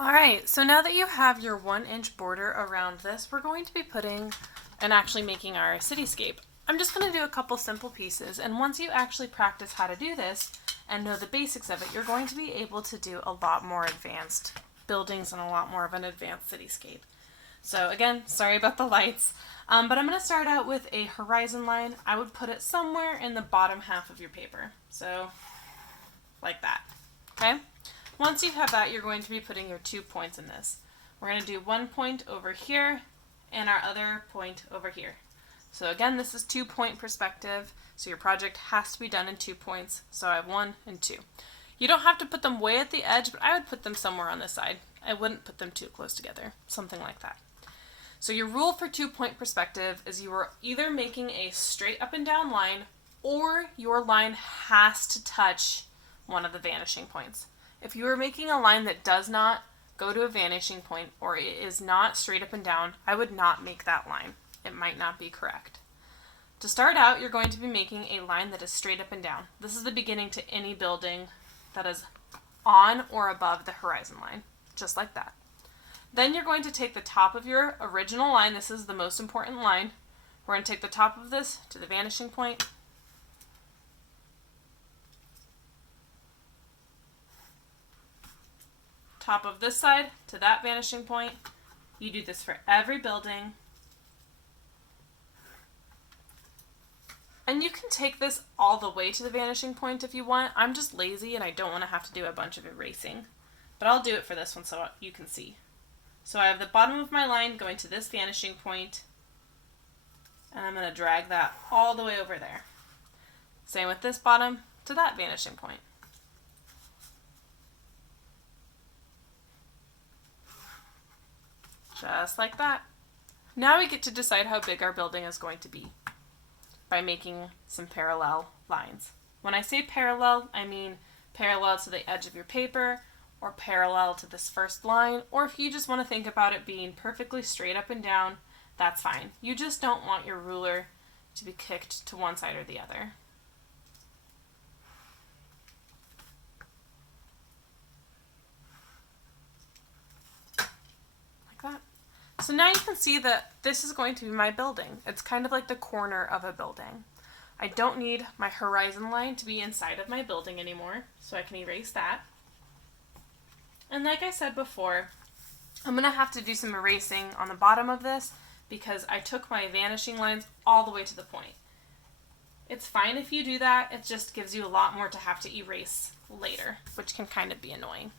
Alright, so now that you have your 1-inch border around this, we're going to be putting and actually making our cityscape. I'm just going to do a couple simple pieces, and once you actually practice how to do this and know the basics of it, you're going to be able to do a lot more advanced buildings and a lot more of an advanced cityscape. So again, sorry about the lights, but I'm going to start out with a horizon line. I would put it somewhere in the bottom half of your paper, so like that, okay? Once you have that, you're going to be putting your 2 points in this. We're going to do 1 point over here and our other point over here. So again, this is 2-point perspective, so your project has to be done in 2 points. So I have 1 and 2. You don't have to put them way at the edge, but I would put them somewhere on this side. I wouldn't put them too close together, something like that. So your rule for 2-point perspective is you are either making a straight up and down line, or your line has to touch one of the vanishing points. If you are making a line that does not go to a vanishing point, or it is not straight up and down, I would not make that line. It might not be correct. To start out, you're going to be making a line that is straight up and down. This is the beginning to any building that is on or above the horizon line, just like that. Then you're going to take the top of your original line. This is the most important line. We're going to take the top of this to the vanishing point. Top of this side to that vanishing point. You do this for every building. And you can take this all the way to the vanishing point if you want. I'm just lazy and I don't want to have to do a bunch of erasing. But I'll do it for this one so you can see. So I have the bottom of my line going to this vanishing point, and I'm going to drag that all the way over there. Same with this bottom to that vanishing point. Just like that. Now we get to decide how big our building is going to be by making some parallel lines. When I say parallel, I mean parallel to the edge of your paper, or parallel to this first line, or if you just want to think about it being perfectly straight up and down, that's fine. You just don't want your ruler to be kicked to one side or the other. Like that. So now you can see that this is going to be my building. It's kind of like the corner of a building. I don't need my horizon line to be inside of my building anymore, so I can erase that. And like I said before, I'm going to have to do some erasing on the bottom of this because I took my vanishing lines all the way to the point. It's fine if you do that, it just gives you a lot more to have to erase later, which can kind of be annoying.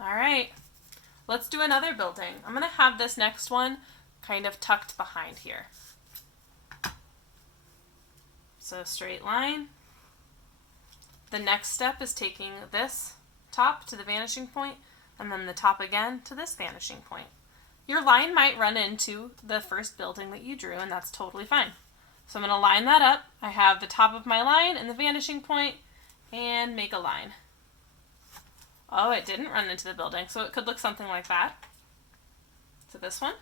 Alright, let's do another building. I'm going to have this next one kind of tucked behind here. So straight line. The next step is taking this top to the vanishing point, and then the top again to this vanishing point. Your line might run into the first building that you drew, and that's totally fine. So I'm going to line that up. I have the top of my line and the vanishing point, and make a line. Oh, it didn't run into the building, so it could look something like that. So this one.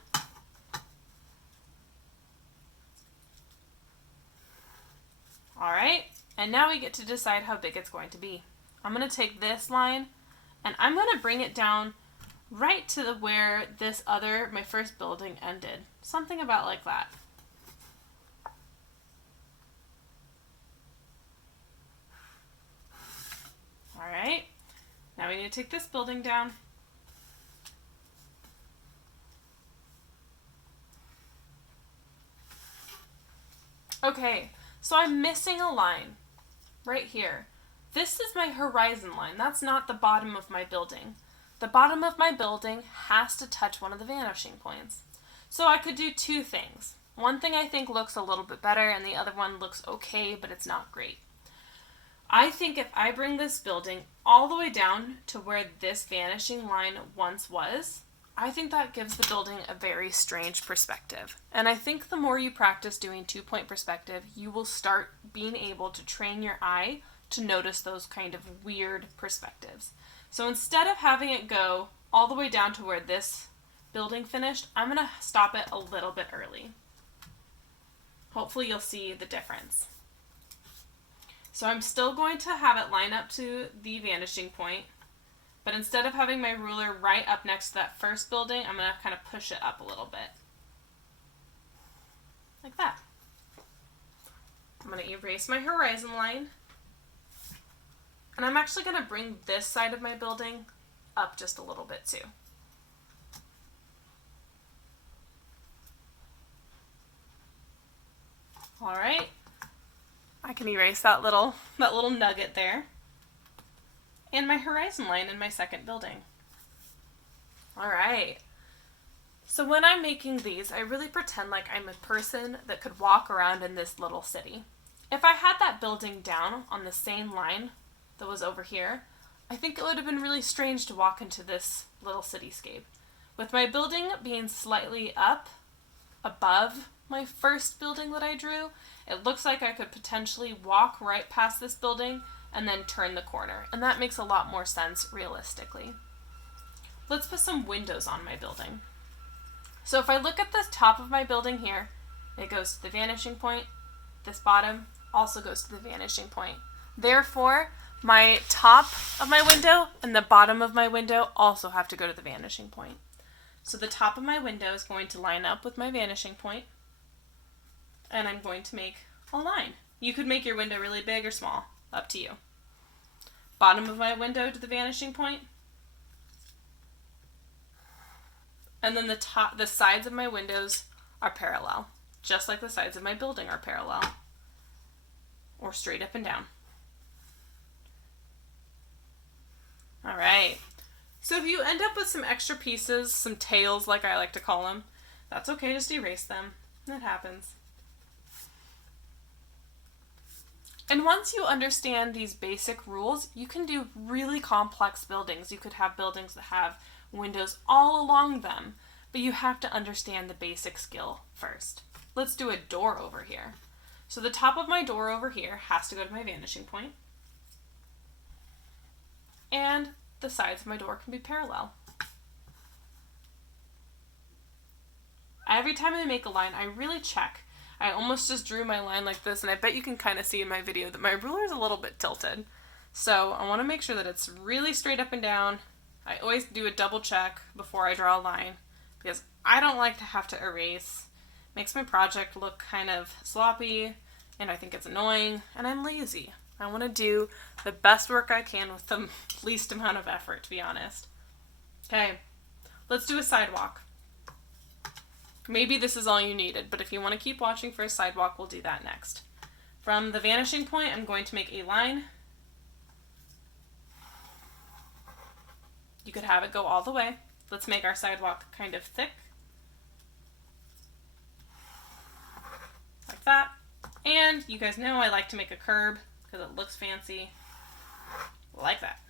All right. And now we get to decide how big it's going to be. I'm going to take this line and I'm going to bring it down right to where this my first building ended. Something about like that. All right. Now we need to take this building down. Okay, so I'm missing a line. Right here. This is my horizon line. That's not the bottom of my building. The bottom of my building has to touch one of the vanishing points. So I could do 2 things. One thing I think looks a little bit better and the other one looks okay, but it's not great. I think if I bring this building all the way down to where this vanishing line once was, I think that gives the building a very strange perspective. And I think the more you practice doing 2-point perspective, you will start being able to train your eye to notice those kind of weird perspectives. So instead of having it go all the way down to where this building finished, I'm going to stop it a little bit early. Hopefully you'll see the difference. So I'm still going to have it line up to the vanishing point. But instead of having my ruler right up next to that first building, I'm going to kind of push it up a little bit. Like that. I'm going to erase my horizon line. And I'm actually going to bring this side of my building up just a little bit too. All right. I can erase that little nugget there. And my horizon line in my second building. All right. So when I'm making these, I really pretend like I'm a person that could walk around in this little city. If I had that building down on the same line that was over here, I think it would have been really strange to walk into this little cityscape. With my building being slightly up above my first building that I drew, it looks like I could potentially walk right past this building and then turn the corner. And that makes a lot more sense realistically. Let's put some windows on my building. So if I look at the top of my building here, it goes to the vanishing point. This bottom also goes to the vanishing point. Therefore, my top of my window and the bottom of my window also have to go to the vanishing point. So the top of my window is going to line up with my vanishing point, and I'm going to make a line. You could make your window really big or small, up to you. Bottom of my window to the vanishing point. And then the sides of my windows are parallel, just like the sides of my building are parallel, or straight up and down. All right. So if you end up with some extra pieces, some tails like I like to call them, that's okay, just erase them. It happens. And once you understand these basic rules, you can do really complex buildings. You could have buildings that have windows all along them, but you have to understand the basic skill first. Let's do a door over here. So the top of my door over here has to go to my vanishing point, and the sides of my door can be parallel. Every time I make a line, I really check. I almost just drew my line like this, and I bet you can kind of see in my video that my ruler is a little bit tilted. So I want to make sure that it's really straight up and down. I always do a double check before I draw a line, because I don't like to have to erase. It makes my project look kind of sloppy, and I think it's annoying, and I'm lazy. I want to do the best work I can with the least amount of effort, to be honest. Okay, let's do a sidewalk. Maybe this is all you needed, but if you want to keep watching for a sidewalk, we'll do that next. From the vanishing point, I'm going to make a line. You could have it go all the way. Let's make our sidewalk kind of thick. Like that. And you guys know I like to make a curb because it looks fancy. Like that.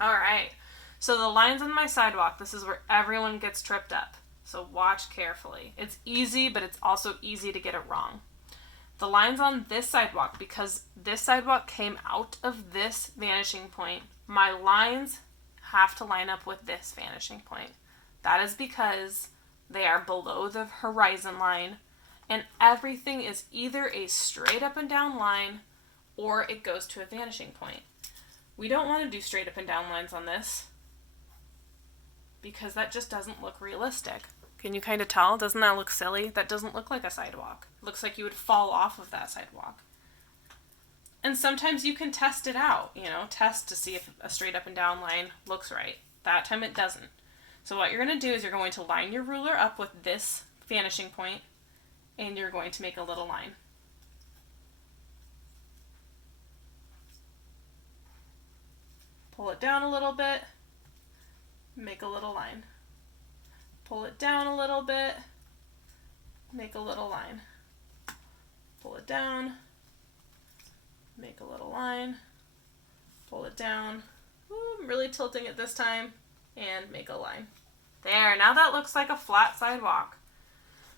All right. So the lines on my sidewalk, this is where everyone gets tripped up. So watch carefully. It's easy, but it's also easy to get it wrong. The lines on this sidewalk, because this sidewalk came out of this vanishing point, my lines have to line up with this vanishing point. That is because they are below the horizon line, and everything is either a straight up and down line or it goes to a vanishing point. We don't want to do straight up and down lines on this because that just doesn't look realistic. Can you kind of tell? Doesn't that look silly? That doesn't look like a sidewalk. It looks like you would fall off of that sidewalk. And sometimes you can test it out, test to see if a straight up and down line looks right. That time it doesn't. So what you're going to do is you're going to line your ruler up with this vanishing point, and you're going to make a little line. Pull it down a little bit, make a little line. Pull it down a little bit, make a little line. Pull it down, make a little line. Pull it down. Ooh, I'm really tilting it this time. And make a line. There, now that looks like a flat sidewalk.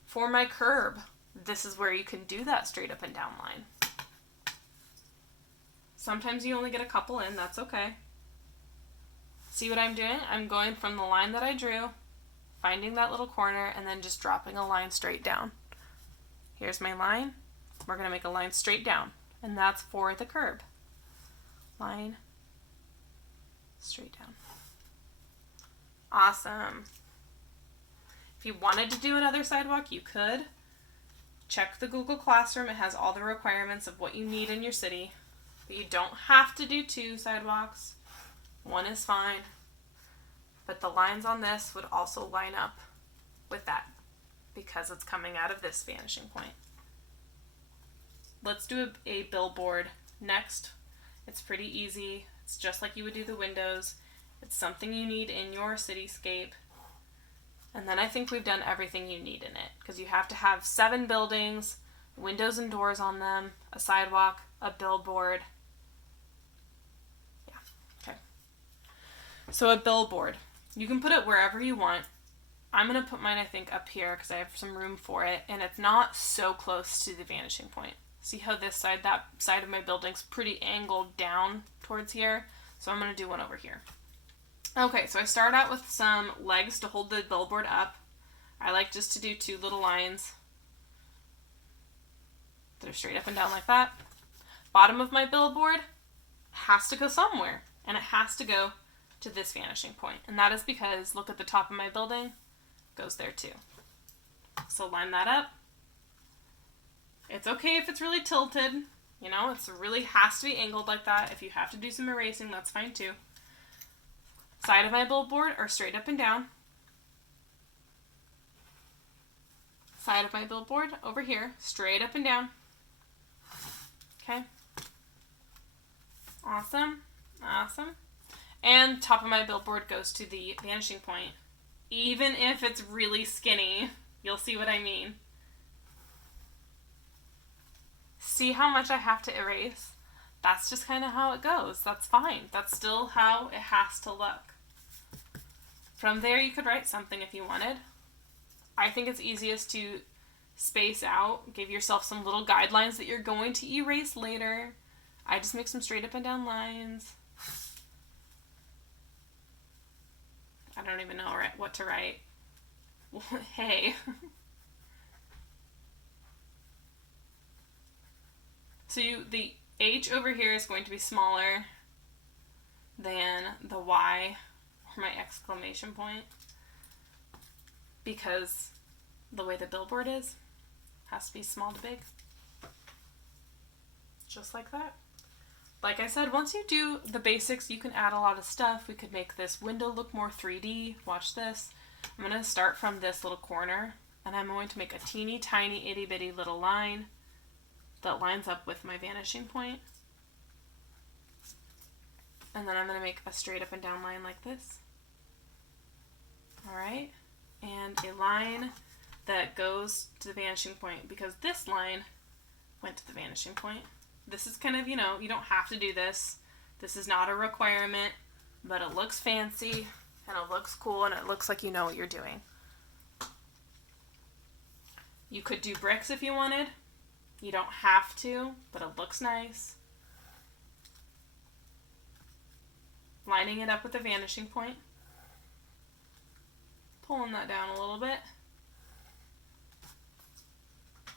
For my curb, this is where you can do that straight up and down line. Sometimes you only get a couple in, that's okay. See what I'm doing? I'm going from the line that I drew, finding that little corner, and then just dropping a line straight down. Here's my line. We're going to make a line straight down, and that's for the curb. Line, straight straight down. Awesome. If you wanted to do another sidewalk, you could. Check the Google Classroom. It has all the requirements of what you need in your city. But you don't have to do 2 sidewalks. 1 is fine. But the lines on this would also line up with that because it's coming out of this vanishing point. Let's do a billboard next. It's pretty easy. It's just like you would do the windows. It's something you need in your cityscape. And then I think we've done everything you need in it because you have to have 7 buildings, windows and doors on them, a sidewalk, a billboard. Yeah, okay. So a billboard, you can put it wherever you want. I'm going to put mine, I think, up here because I have some room for it, and it's not so close to the vanishing point. See how this side, that side of my building's pretty angled down towards here? So I'm going to do one over here. Okay, so I start out with some legs to hold the billboard up. I like just to do 2 little lines that are straight up and down like that. Bottom of my billboard has to go somewhere, and it has to go to this vanishing point. And that is because, look at the top of my building, it goes there too. So line that up. It's okay if it's really tilted, you know, it really has to be angled like that. If you have to do some erasing, that's fine too. Side of my billboard are straight up and down. Side of my billboard over here, straight up and down. Okay. Awesome. Awesome. And top of my billboard goes to the vanishing point. Even if it's really skinny, you'll see what I mean. See how much I have to erase? That's just kind of how it goes. That's fine. That's still how it has to look. From there, you could write something if you wanted. I think it's easiest to space out, give yourself some little guidelines that you're going to erase later. I just make some straight up and down lines. I don't even know what to write. Hey. So the H over here is going to be smaller than the Y, or my exclamation point, because the way the billboard is, has to be small to big. Just like that. Like I said, once you do the basics, you can add a lot of stuff. We could make this window look more 3D. Watch this. I'm going to start from this little corner, and I'm going to make a teeny tiny itty bitty little line that lines up with my vanishing point. And then I'm going to make a straight up and down line like this. Alright, and a line that goes to the vanishing point because this line went to the vanishing point. This is kind of, you know, you don't have to do this. This is not a requirement, but it looks fancy and it looks cool and it looks like you know what you're doing. You could do bricks if you wanted. You don't have to, but it looks nice. Lining it up with the vanishing point. Pulling that down a little bit.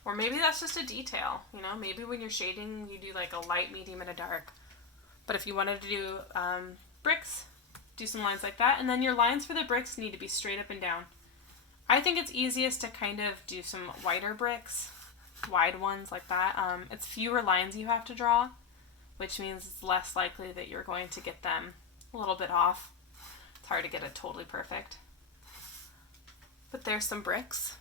Or maybe that's just a detail, you know, maybe when you're shading you do like a light, medium, and a dark. But if you wanted to do bricks, do some lines like that. And then your lines for the bricks need to be straight up and down. I think it's easiest to kind of do some wider bricks, wide ones like that. It's fewer lines you have to draw, which means it's less likely that you're going to get them a little bit off. It's hard to get it totally perfect. But there's some bricks.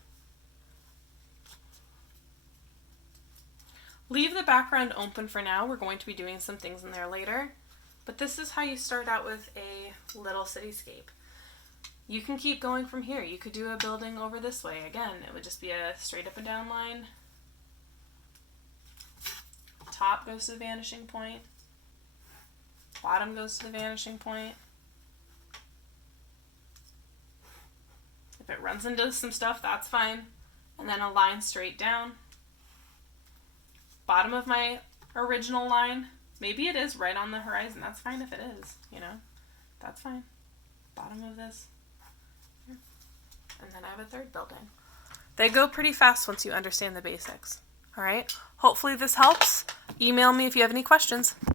Leave the background open for now. We're going to be doing some things in there later. But this is how you start out with a little cityscape. You can keep going from here. You could do a building over this way. Again, it would just be a straight up and down line. Top goes to the vanishing point. Bottom goes to the vanishing point. If it runs into some stuff, that's fine. And then a line straight down. Bottom of my original line, maybe it is right on the horizon. That's fine if it is, you know. That's fine. Bottom of this. And then I have a third building. They go pretty fast once you understand the basics. All right? Hopefully this helps. Email me if you have any questions.